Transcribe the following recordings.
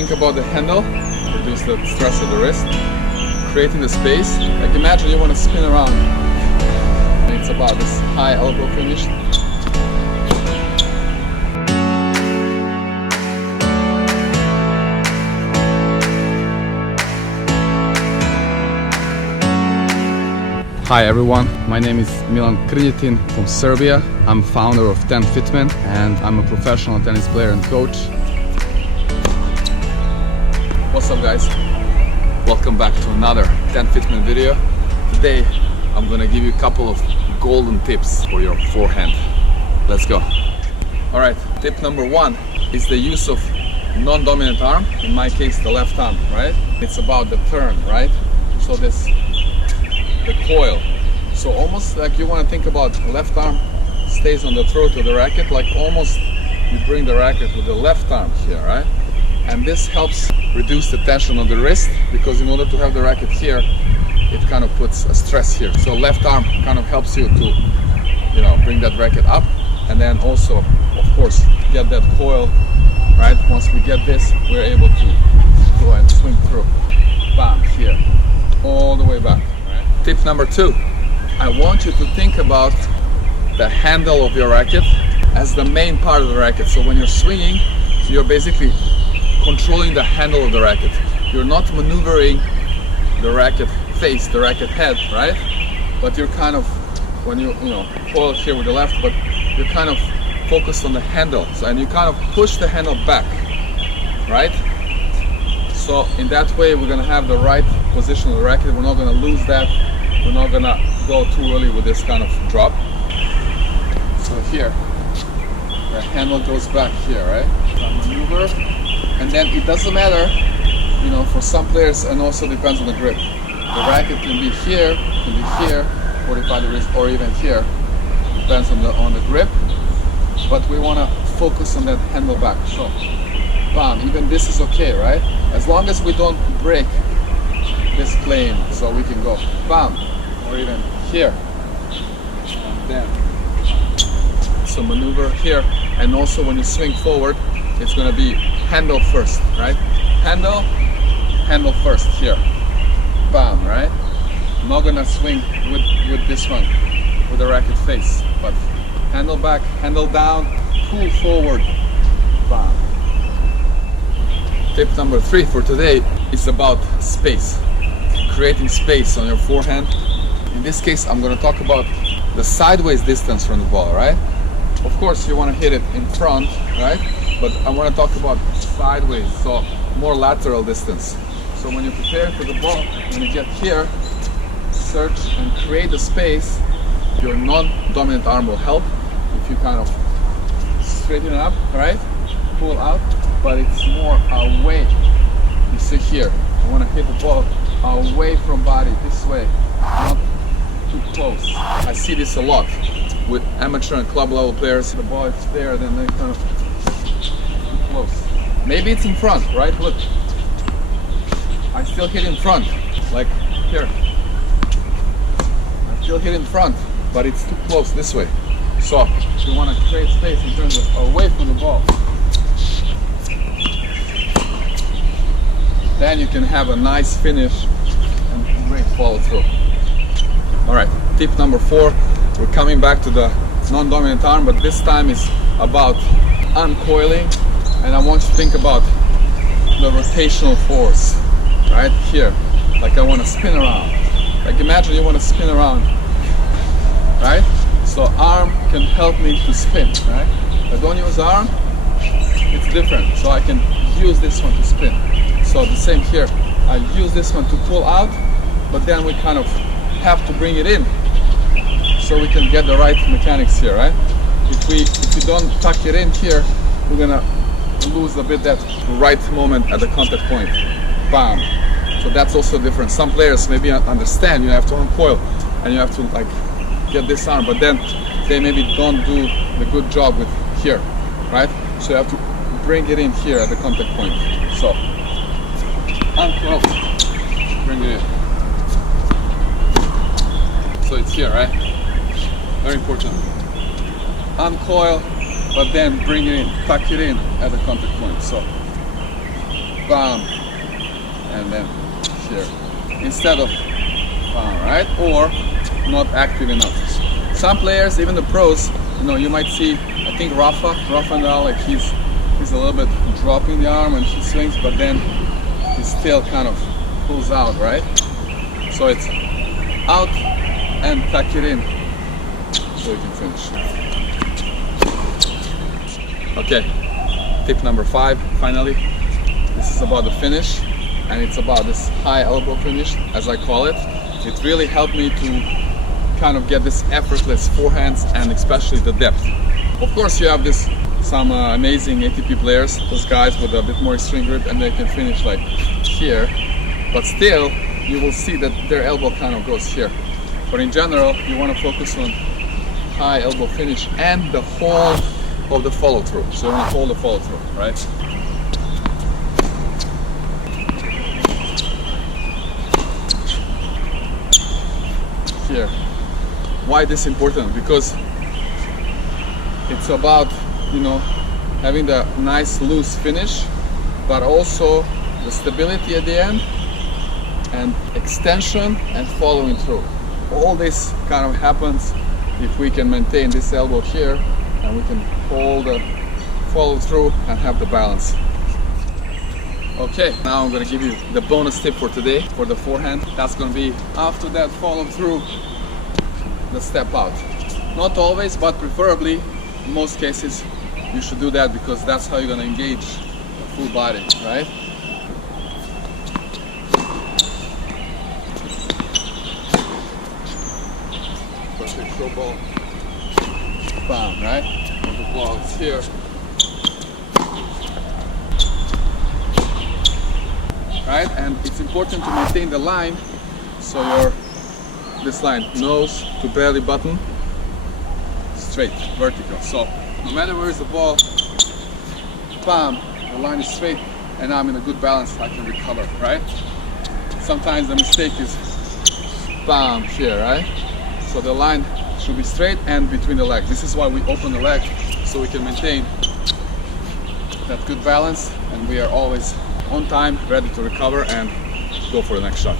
think about the handle, reduce the stress of the wrist, creating the space. Like imagine you want to spin around. And it's about this high elbow finish. Hi everyone, my name is Milan from Serbia. I'm founder of TENFITMEN and I'm a professional tennis player and coach. What's up guys? Welcome back to another TENFITMEN video. Today I'm gonna give you a couple of golden tips for your forehand. Let's go. Alright, tip number one is the use of non-dominant arm, in my case the left arm, right? It's about the turn, right? So this the coil. So almost like you want to think about left arm stays on the throat of the racket, like almost you bring the racket with the left arm here, right? And this helps reduce the tension on the wrist, because in order to have the racket here, it kind of puts a stress here. So left arm kind of helps you to, you know, bring that racket up, and then also, of course, get that coil, right? Once we get this, we're able to go and swing through, bam, here, all the way back. Tip number two, I want you to think about the handle of your racket as the main part of the racket. So when you're swinging, you're basically controlling the handle of the racket. You're not maneuvering the racket face, the racket head, right? But you're kind of, when you coil here with the left, but you're kind of focused on the handle. So, and you kind of push the handle back, right? So in that way, we're gonna have the right position of the racket. We're not gonna lose that. We're not gonna go too early with this kind of drop. So here, the handle goes back here, right? So maneuver, and then it doesn't matter, you know, for some players, and also depends on the grip. The racket can be here, 45 degrees, or even here. Depends on the grip. But we wanna focus on that handle back. So, bam, even this is okay, right? As long as we don't break this plane, so we can go bam, or even here, and then so maneuver here. And also when you swing forward, it's going to be handle first, right? Handle first here, bam, right? I'm not gonna swing with this one with the racket face, but handle back, handle down, pull forward, bam. Tip number three for today is about space. Creating space on your forehand. In this case, I'm going to talk about the sideways distance from the ball, right? Of course, you want to hit it in front, right? But I want to talk about sideways, so more lateral distance. So when you prepare for the ball, when you get here, search and create the space. Your non-dominant arm will help if you kind of straighten it up, right? Pull out, but it's more away. You see here, I want to hit the ball away from body, this way, not too close. I see this a lot with amateur and club level players. The ball is there, then they kind of too close. Maybe it's in front, right? Look, I still hit in front, like here. I still hit in front, but it's too close this way. So you want to create space in terms of away from the ball. Then you can have a nice finish and great follow through. Alright, tip number four, we're coming back to the non-dominant arm, but this time is about uncoiling, and I want you to think about the rotational force, right here. Like I want to spin around. Like imagine you want to spin around, right? So arm can help me to spin, right? If I don't use arm, it's different. So I can use this one to spin. So the same here, I use this one to pull out, but then we kind of have to bring it in so we can get the right mechanics here, right? If we don't tuck it in here, we're gonna lose a bit that right moment at the contact point. Bam. So that's also different. Some players maybe understand you have to uncoil and you have to like get this arm, but then they maybe don't do the good job with here, right? So you have to bring it in here at the contact point. So uncoil, bring it in. So it's here, right? Very important. Uncoil, but then bring it in, tuck it in at the contact point. So bam, and then here, instead of bam, right? Or not active enough. Some players, even the pros, you know, you might see, I think Rafael Nadal, like he's a little bit dropping the arm and he swings, but then he still kind of pulls out, right? So it's out and tuck it in so you can finish. Okay, tip number 5, finally. This is about the finish, and it's about this high elbow finish, as I call it. It really helped me to kind of get this effortless forehands and especially the depth. Of course, you have some amazing ATP players, those guys with a bit more extreme grip, and they can finish like here, but still you will see that their elbow kind of goes here. But in general, you want to focus on high elbow finish and the whole of the follow through. So you want to hold the follow through, right? Here. Why this is important? Because it's about, you know, having the nice loose finish, but also the stability at the end and extension and following through. All this kind of happens if we can maintain this elbow here and we can hold the follow through and have the balance. Okay, now I'm going to give you the bonus tip for today for the forehand. That's going to be after that follow through, the step out. Not always, but preferably in most cases you should do that, because that's how you're going to engage the full body, right? Perfect throw ball. Bam, right? And the ball is here. Right? And it's important to maintain the line, so this line, nose to belly button, straight, vertical. So no matter where is the ball, bam, the line is straight, and I'm in a good balance, I can recover, right? Sometimes the mistake is bam, here, right? So the line should be straight and between the legs. This is why we open the leg, so we can maintain that good balance, and we are always on time, ready to recover and go for the next shot.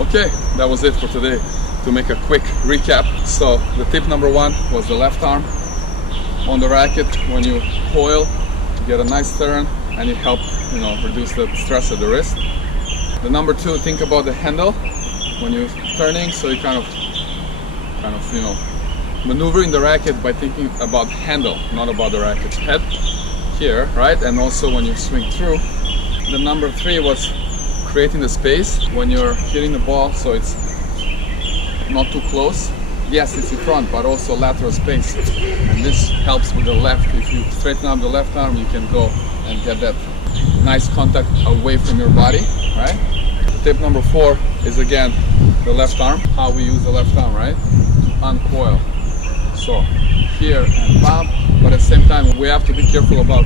Okay, that was it for today. To make a quick recap, so the tip number 1 was the left arm on the racket. When you coil, you get a nice turn and it helps, you know, reduce the stress at the wrist. The number 2, think about the handle when you're turning, so you kind of you know, maneuvering the racket by thinking about handle, not about the racket's head here, right? And also when you swing through. The number 3 was creating the space when you're hitting the ball, so it's not too close. Yes, it's in front, but also lateral space, and this helps with the left. If you straighten up the left arm, you can go and get that nice contact away from your body, right? Tip number 4 is again the left arm, how we use the left arm, right? To uncoil. So here and bam, but at the same time we have to be careful about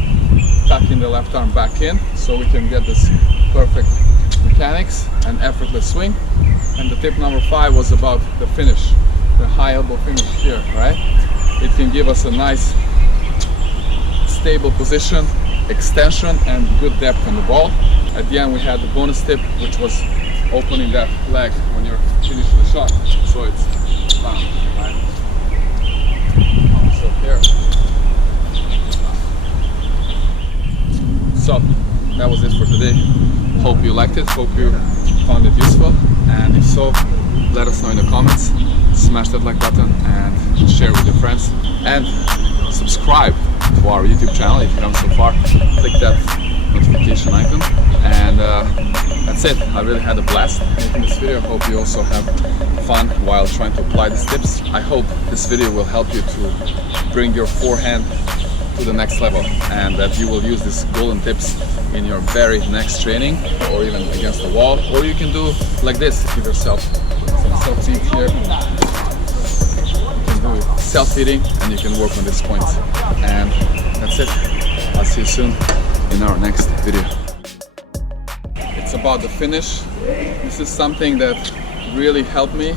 tucking the left arm back in, so we can get this perfect mechanics and effortless swing. And the tip number 5 was about the finish, the high elbow finish here, right? It can give us a nice stable position, extension and good depth on the ball. At the end we had the bonus tip, which was opening that leg when you're finishing the shot, so it's bam, right? So here. So that was it for today. Hope you liked it, hope you found it useful, and if so, let us know in the comments. Smash that like button and share with your friends, and subscribe to our YouTube channel if you haven't so far. Click that notification icon, and that's it. I really had a blast making this video. I hope you also have fun while trying to apply these tips. I hope this video will help you to bring your forehand to the next level, and that you will use these golden tips in your very next training, or even against the wall, or you can do like this. Give yourself some self-feed here. You can do self-feeding and you can work on this point. And that's it. I'll see you soon in our next video. It's about the finish. This is something that really helped me